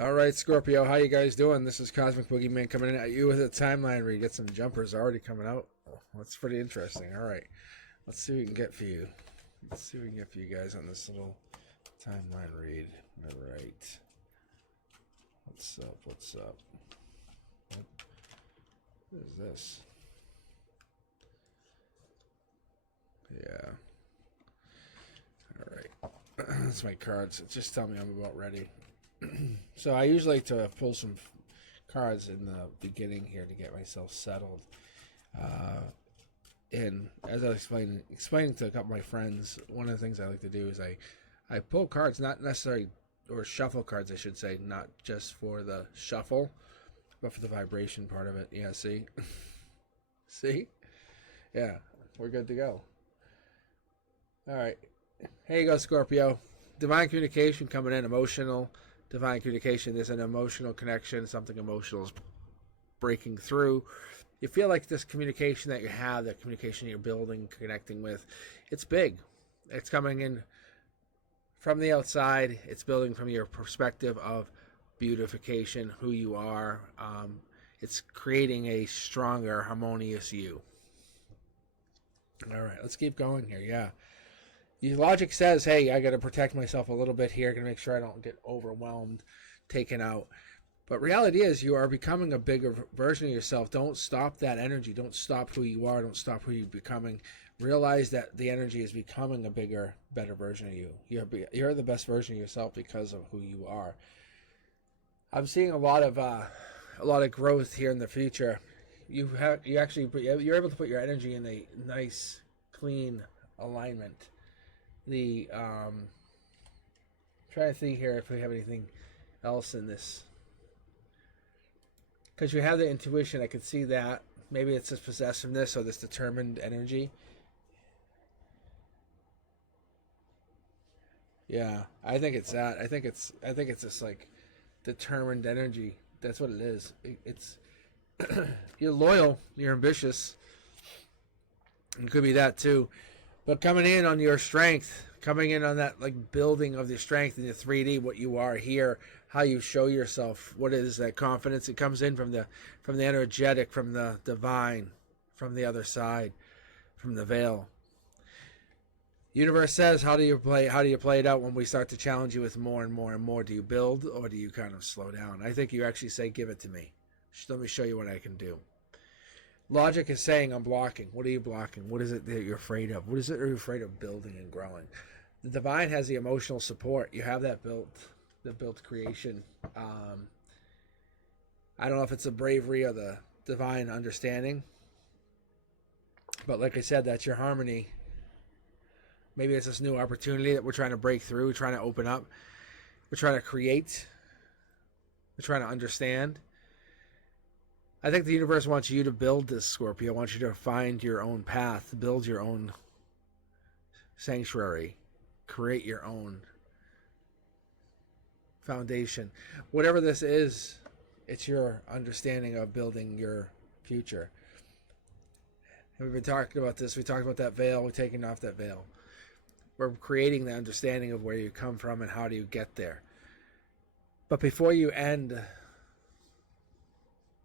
All right, Scorpio, how you guys doing? This is Cosmic Boogeyman coming in at you with a timeline read. Get some jumpers already coming out. Oh, that's pretty interesting. All right, let's see what we can get for you. Let's see what we can get for you guys on this little timeline read. All right. What's up? What's up? What is this? Yeah. All right. That's my cards. Just tell me I'm about ready. So I usually like to pull some cards in the beginning here to get myself settled. And as I was explaining to a couple of my friends, one of the things I like to do is I pull cards, not necessarily, or shuffle cards, I should say, not just for the shuffle, but for the vibration part of it. Yeah, see? See? Yeah, we're good to go. All right. Here you go, Scorpio. Divine communication coming in, emotional. Divine communication, there's an emotional connection, something emotional is breaking through. You feel like this communication that you have, that communication you're building, connecting with, it's big. It's coming in from the outside. It's building from your perspective of beautification, who you are. It's creating a stronger, harmonious you. All right, let's keep going here. Yeah. Your logic says, hey, I got to protect myself a little bit here, got to make sure I don't get overwhelmed, taken out. But reality is you are becoming a bigger version of yourself. Don't stop that energy. Don't stop who you are. Don't stop who you're becoming. Realize that the energy is becoming a bigger, better version of you. You're the best version of yourself because of who you are. I'm seeing a lot of growth here in the future. You're able to put your energy in a nice, clean alignment. Trying to think here if we have anything else in this, because you have the intuition. I could see that maybe it's this possessiveness or this determined energy. Yeah, I think it's that. I think it's this like determined energy. That's what it is. It's you're loyal, you're ambitious. It could be that too. But coming in on your strength, coming in on that like building of your strength in the 3D, what you are here, how you show yourself, what is that confidence? It comes in from the energetic, from the divine, from the other side, from the veil. Universe says, how do you play it out when we start to challenge you with more and more and more? Do you build or do you kind of slow down? I think you actually say, give it to me. Let me show you what I can do. Logic is saying, I'm blocking. What are you blocking? What is it that you're afraid of? What is it that you're afraid of building and growing? The divine has the emotional support. You have that built creation. I don't know if it's the bravery or the divine understanding. But like I said, that's your harmony. Maybe it's this new opportunity that we're trying to break through. We're trying to open up. We're trying to create. We're trying to understand. I think the universe wants you to build this, Scorpio. I want you to find your own path, build your own sanctuary, create your own foundation. Whatever this is, it's your understanding of building your future. And we've been talking about this. We talked about that veil. We're taking off that veil. We're creating the understanding of where you come from and how do you get there. But before you end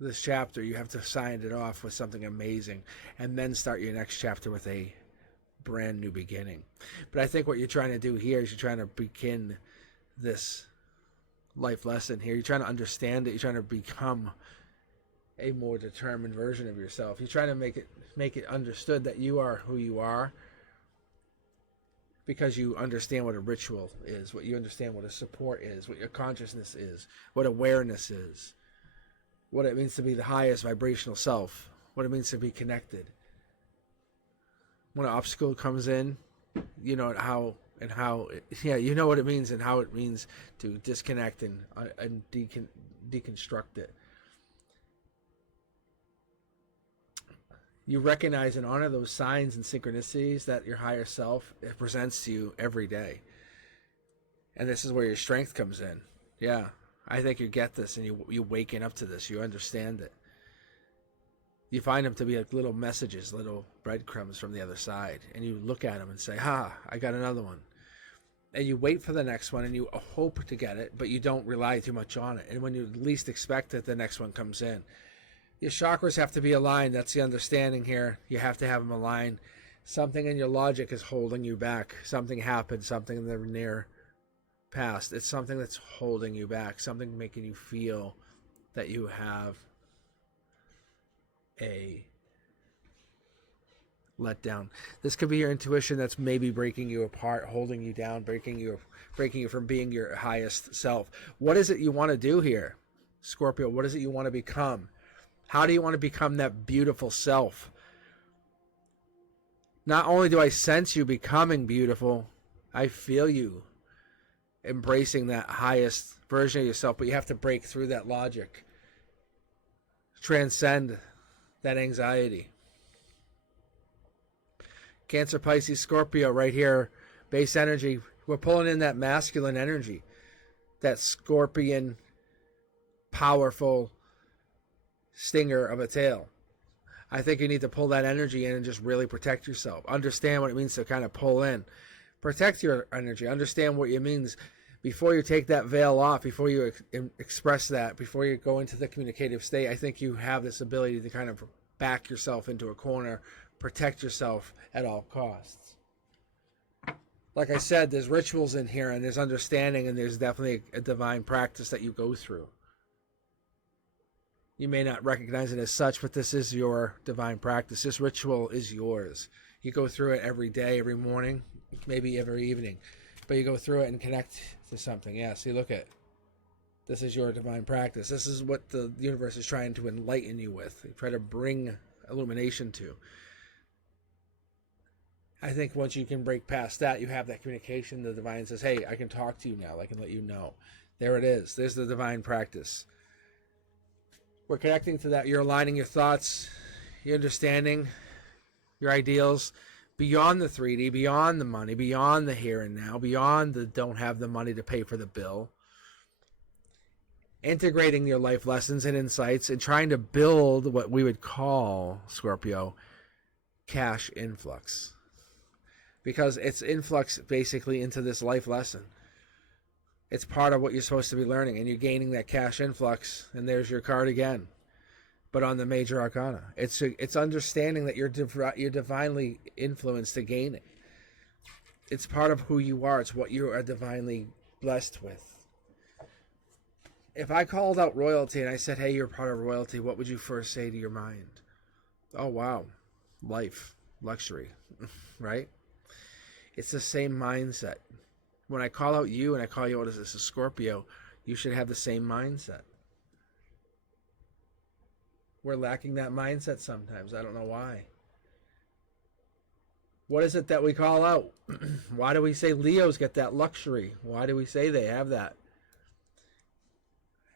this chapter, you have to sign it off with something amazing and then start your next chapter with a brand new beginning. But I think what you're trying to do here is you're trying to begin this life lesson here. You're trying to understand it. You're trying to become a more determined version of yourself. You're trying to make it understood that you are who you are because you understand what a ritual is, what you understand what a support is, what your consciousness is, what awareness is, what it means to be the highest vibrational self, what it means to be connected. When an obstacle comes in, you know you know what it means and how it means to disconnect and deconstruct it. You recognize and honor those signs and synchronicities that your higher self presents to you every day. And this is where your strength comes in. Yeah. I think you get this and you waking up to this. You understand it. You find them to be like little messages, little breadcrumbs from the other side. And you look at them and say, I got another one. and you wait for the next one and you hope to get it, but you don't rely too much on it. And when you least expect it, the next one comes in. Your chakras have to be aligned. That's the understanding here. You have to have them aligned. Something in your logic is holding you back. Something happened, something in the near past. It's something that's holding you back, something making you feel that you have a letdown. This could be your intuition that's maybe breaking you apart, holding you down, breaking you from being your highest self. What is it you want to do here, Scorpio? What is it you want to become? How do you want to become that beautiful self? Not only do I sense you becoming beautiful, I feel you embracing that highest version of yourself, but you have to break through that logic, transcend that anxiety. Cancer, Pisces, Scorpio right here, base energy. We're pulling in that masculine energy, that scorpion, powerful stinger of a tail. I think you need to pull that energy in and just really protect yourself. Understand what it means to kind of pull in. Protect your energy. Understand what it means before you take that veil off, before you express that, before you go into the communicative state. I think you have this ability to kind of back yourself into a corner, protect yourself at all costs. Like I said, there's rituals in here, and there's understanding, and there's definitely a divine practice that you go through. You may not recognize it as such, but this is your divine practice. This ritual is yours. You go through it every day, every morning, maybe every evening, but you go through it and connect to something. Yeah, see, look at, this is your divine practice. This is what the universe is trying to enlighten you with. They try to bring illumination to. I think once you can break past that, you have that communication. The divine says, hey, I can talk to you now. I can let you know. There it is. There's the divine practice. We're connecting to that. You're aligning your thoughts, your understanding, your ideals beyond the 3D, beyond the money, beyond the here and now, beyond the don't have the money to pay for the bill. Integrating your life lessons and insights and trying to build what we would call, Scorpio, cash influx. Because it's influx basically into this life lesson. It's part of what you're supposed to be learning, and you're gaining that cash influx, and there's your card again. But on the major arcana, it's understanding that you're divinely influenced to gain it. It's part of who you are. It's what you are divinely blessed with. If I called out royalty and I said, hey, you're part of royalty, what would you first say to your mind? Oh, wow. Life. Luxury. Right? It's the same mindset. When I call out you and I call you out as a Scorpio, you should have the same mindset. We're lacking that mindset sometimes. I don't know why. What is it that we call out? Why do we say Leos get that luxury? Why do we say they have that?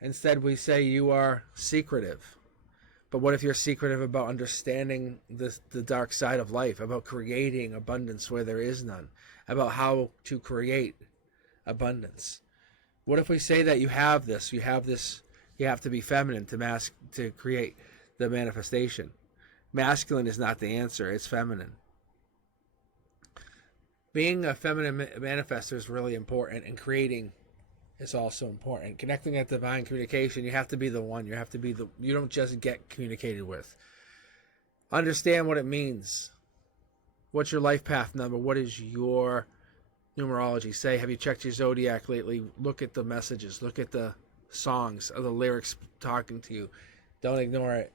Instead, we say you are secretive. But what if you're secretive about understanding the dark side of life, about creating abundance where there is none, about how to create abundance? What if we say that you have this, you have to be feminine to create the manifestation? Masculine is not the answer, it's feminine. Being a feminine manifestor is really important, and creating is also important. Connecting at divine communication, you have to be the one. You don't just get communicated with. Understand what it means. What's your life path number? What is your numerology? Say, have you checked your zodiac lately? Look at the messages. Look at the songs or the lyrics talking to you. Don't ignore it.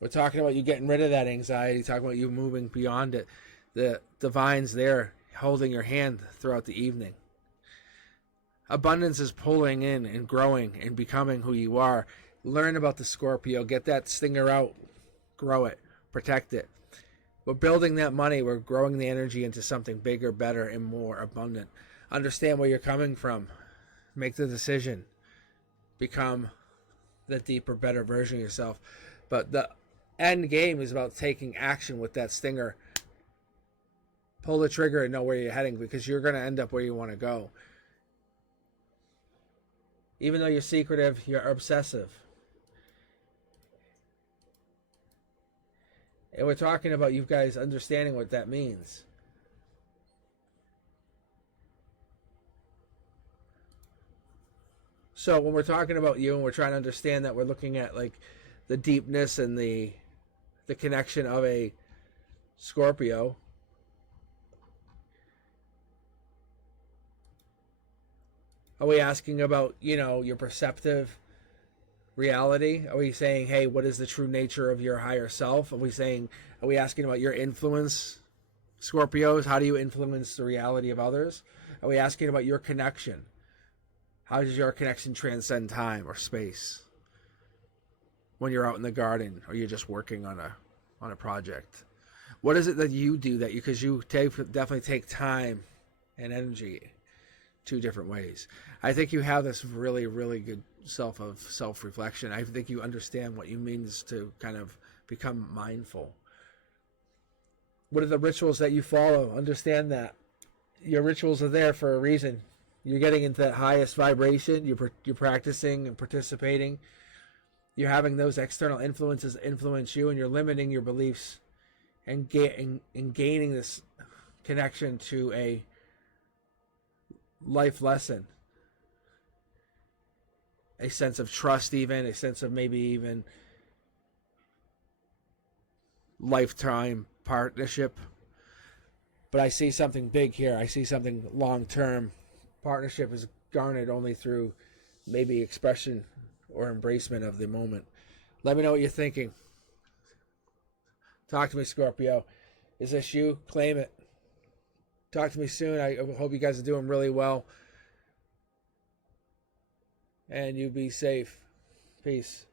We're talking about you getting rid of that anxiety, talking about you moving beyond it. The divine's there holding your hand throughout the evening. Abundance is pulling in and growing and becoming who you are. Learn about the Scorpio. Get that stinger out. Grow it. Protect it. We're building that money. We're growing the energy into something bigger, better, and more abundant. Understand where you're coming from. Make the decision. Become the deeper, better version of yourself. But the end game is about taking action with that stinger. Pull the trigger and know where you're heading, because you're going to end up where you want to go. Even though you're secretive, you're obsessive. And we're talking about you guys understanding what that means. So when we're talking about you and we're trying to understand that, we're looking at like the deepness and the connection of a Scorpio. Are we asking about, your perceptive reality? Are we saying, hey, what is the true nature of your higher self? Are we asking about your influence, Scorpios? How do you influence the reality of others? Are we asking about your connection? How does your connection transcend time or space? When you're out in the garden or you're just working on a project, what is it that you do because you definitely take time and energy two different ways. I think you have this really, really good self-reflection. I think you understand what it means to kind of become mindful. What are the rituals that you follow? Understand that your rituals are there for a reason. You're getting into that highest vibration. You're practicing and participating. You're having those external influences influence you, and you're limiting your beliefs and gaining this connection to a life lesson, a sense of trust, even a sense of maybe even lifetime partnership. But I see something big here. I see something long-term. Partnership is garnered only through maybe expression or embracement of the moment. Let me know what you're thinking. Talk to me, Scorpio. Is this you? Claim it. Talk to me soon. I hope you guys are doing really well. And you be safe. Peace.